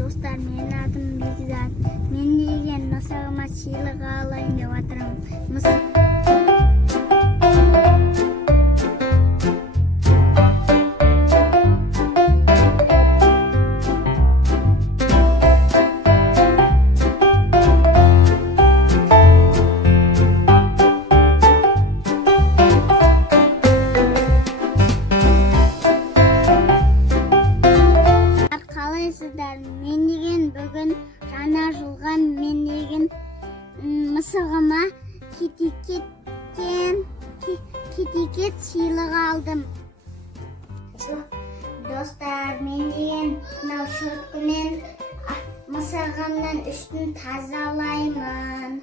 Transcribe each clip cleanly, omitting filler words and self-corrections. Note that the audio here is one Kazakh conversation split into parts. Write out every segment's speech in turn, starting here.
Dostlar, menin adım Begzat. Men degan masagıma çiğlik alayın деп атырмын. Қалайсыздар? Мен деген бүгін жаңа жылға мен деген мысығыма китикет сыйлық алдым. Достар, мен деген мынау шөткімен мысығымның үстін тазалаймын.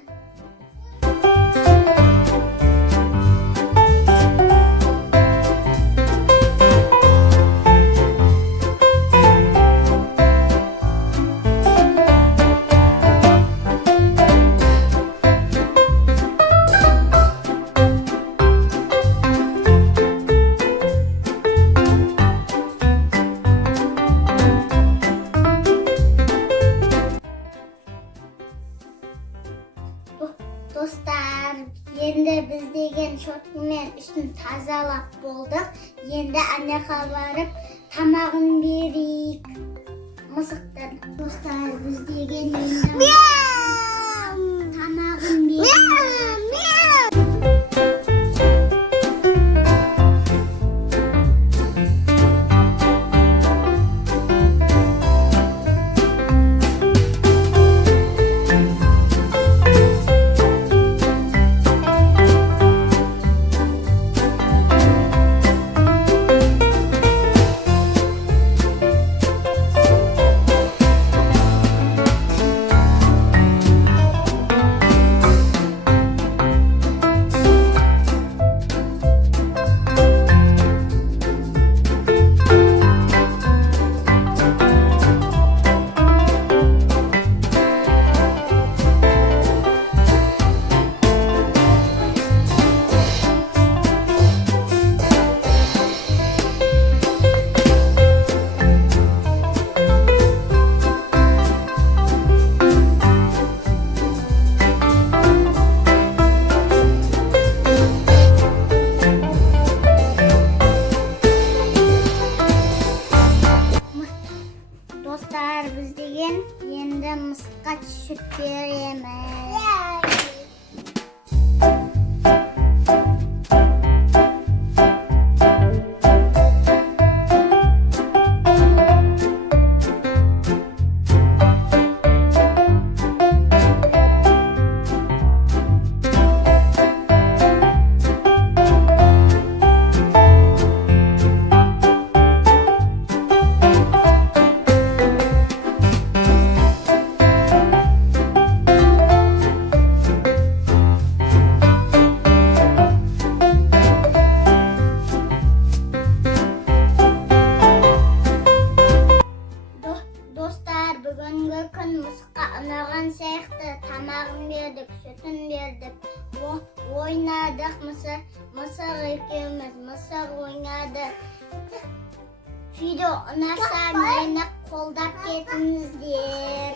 Dostlar, енді біз деген шоткімен үстін тазалап болдық. Енді анneға барып тамағын берейік мысықтар. Достар, біз деген енді тамағын берейік. Dostlar, biz деген енді мысыққа сүт береміз. Бүгінгі күн мысыққа ұнаған сияқты тамағын бердік, сүтін бердік, ойнадық. Мысық екеуміз мысық ойнады. Видео ұнаса мені қолдап кетіңіздер.